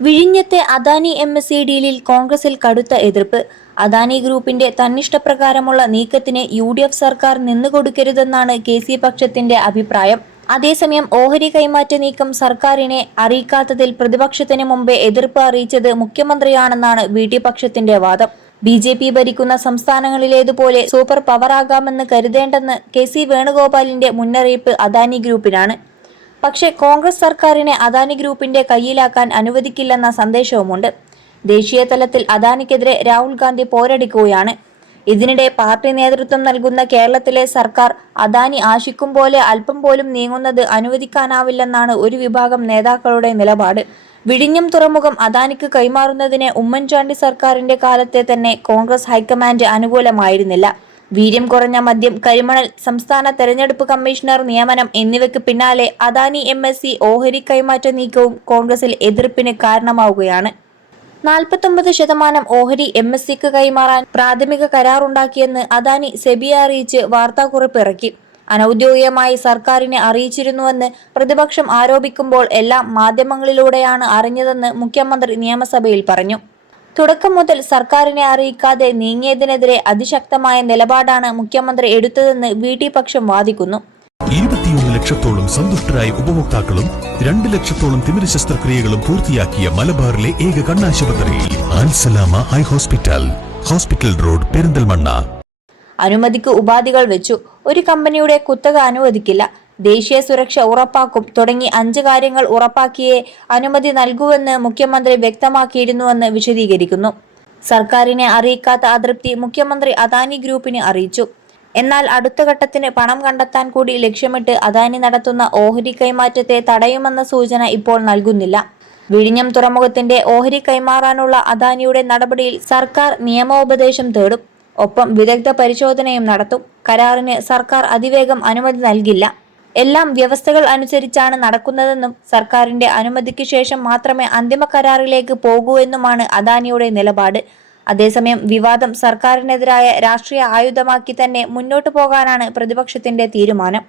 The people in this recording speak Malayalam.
വിഴിഞ്ഞത്തെ അദാനി MSC ഡീലിൽ കോൺഗ്രസിൽ കടുത്ത എതിർപ്പ്. അദാനി ഗ്രൂപ്പിന്റെ തന്നിഷ്ടപ്രകാരമുള്ള നീക്കത്തിന് UDF സർക്കാർ നിന്നുകൊടുക്കരുതെന്നാണ് KC പക്ഷത്തിന്റെ അഭിപ്രായം. അതേസമയം ഓഹരി കൈമാറ്റ നീക്കം സർക്കാരിനെ അറിയിക്കാത്തതിൽ പ്രതിപക്ഷത്തിന് മുമ്പേ എതിർപ്പ് അറിയിച്ചത് മുഖ്യമന്ത്രിയാണെന്നാണ് VT പക്ഷത്തിന്റെ വാദം. BJP ഭരിക്കുന്ന സംസ്ഥാനങ്ങളിലേതുപോലെ സൂപ്പർ പവറാകാമെന്ന് കരുതേണ്ടെന്ന് KC വേണുഗോപാലിന്റെ മുന്നറിയിപ്പ് അദാനി ഗ്രൂപ്പിനാണ്. പക്ഷേ കോൺഗ്രസ് സർക്കാരിനെ അദാനി ഗ്രൂപ്പിന്റെ കയ്യിലാക്കാൻ അനുവദിക്കില്ലെന്ന സന്ദേശവുമുണ്ട്. ദേശീയ തലത്തിൽ അദാനിക്കെതിരെ രാഹുൽ ഗാന്ധി പോരടിക്കുകയാണ്. ഇതിനിടെ പാർട്ടി നേതൃത്വം നൽകുന്ന കേരളത്തിലെ സർക്കാർ അദാനി ആശിക്കും പോലെ അല്പം പോലും നീങ്ങുന്നത് അനുവദിക്കാനാവില്ലെന്നാണ് ഒരു വിഭാഗം നേതാക്കളുടെ നിലപാട്. വിഴിഞ്ഞം തുറമുഖം അദാനിക്ക് കൈമാറുന്നതിന് ഉമ്മൻചാണ്ടി സർക്കാരിന്റെ കാലത്തെ തന്നെ കോൺഗ്രസ് ഹൈക്കമാൻഡ് അനുകൂലമായിരുന്നില്ല. വീര്യം കുറഞ്ഞ മദ്യം, കരിമണൽ, സംസ്ഥാന തെരഞ്ഞെടുപ്പ് കമ്മീഷണർ നിയമനം എന്നിവയ്ക്ക് പിന്നാലെ അദാനി MSC ഓഹരി കൈമാറ്റ നീക്കവും കോൺഗ്രസിൽ എതിർപ്പിന് കാരണമാവുകയാണ്. 49% ഓഹരി MSCക്ക് കൈമാറാൻ പ്രാഥമിക കരാറുണ്ടാക്കിയെന്ന് അദാനി സെബിയെ അറിയിച്ച് വാർത്താക്കുറിപ്പ് ഇറക്കി. അനൌദ്യോഗികമായി സർക്കാരിനെ അറിയിച്ചിരുന്നുവെന്ന് പ്രതിപക്ഷം ആരോപിക്കുമ്പോൾ എല്ലാം മാധ്യമങ്ങളിലൂടെയാണ് അറിഞ്ഞതെന്ന് മുഖ്യമന്ത്രി നിയമസഭയിൽ പറഞ്ഞു. തുടക്കം മുതൽ സർക്കാരിനെ അറിയിക്കാതെ നീങ്ങിയതിനെതിരെ അതിശക്തമായ നിലപാടാണ് മുഖ്യമന്ത്രി എടുത്തതെന്ന് VT പക്ഷം വാദിക്കുന്നു. 21 ലക്ഷത്തോളം സന്തുഷ്ടരായ ഉപഭോക്താക്കളും 2 ലക്ഷത്തോളം തിമിര ശസ്ത്രക്രിയകളും പൂർത്തിയാക്കിയ മലബാറിലെ ഏക കണ്ണാശുപത്രി ആൻസലാമ eye hospital, hospital road, Perinthalmanna. അനുമതിക്ക് ഉപാധികൾ വെച്ചു. ഒരു കമ്പനിയുടെ കുത്തക അനുവദിക്കില്ല. ദേശീയ സുരക്ഷ ഉറപ്പാക്കും തുടങ്ങി 5 കാര്യങ്ങൾ ഉറപ്പാക്കിയേ അനുമതി നൽകുവെന്ന് മുഖ്യമന്ത്രി വ്യക്തമാക്കിയിരുന്നുവെന്ന് വിശദീകരിക്കുന്നു. സർക്കാരിനെ അറിയിക്കാത്ത അതൃപ്തി മുഖ്യമന്ത്രി അദാനി ഗ്രൂപ്പിന് അറിയിച്ചു. എന്നാൽ അടുത്ത ഘട്ടത്തിന് പണം കണ്ടെത്താൻ കൂടി ലക്ഷ്യമിട്ട് അദാനി നടത്തുന്ന ഓഹരി കൈമാറ്റത്തെ തടയുമെന്ന സൂചന ഇപ്പോൾ നൽകുന്നില്ല. വിഴിഞ്ഞം തുറമുഖത്തിന്റെ ഓഹരി കൈമാറാനുള്ള അദാനിയുടെ നടപടിയിൽ സർക്കാർ നിയമോപദേശം തേടും. ഒപ്പം വിദഗ്ധ പരിശോധനയും നടത്തും. കരാറിന് സർക്കാർ അതിവേഗം അനുമതി നൽകില്ല. എല്ലാം വ്യവസ്ഥകൾ അനുസരിച്ചാണ് നടക്കുന്നതെന്നും സർക്കാരിന്റെ അനുമതിക്ക് ശേഷം മാത്രമേ അന്തിമ കരാറിലേക്ക് പോകൂ എന്നുമാണ് അദാനിയുടെ നിലപാട്. അതേസമയം വിവാദം സർക്കാരിനെതിരായ രാഷ്ട്രീയ ആയുധമാക്കി തന്നെ മുന്നോട്ടു പോകാനാണ് പ്രതിപക്ഷത്തിന്റെ തീരുമാനം.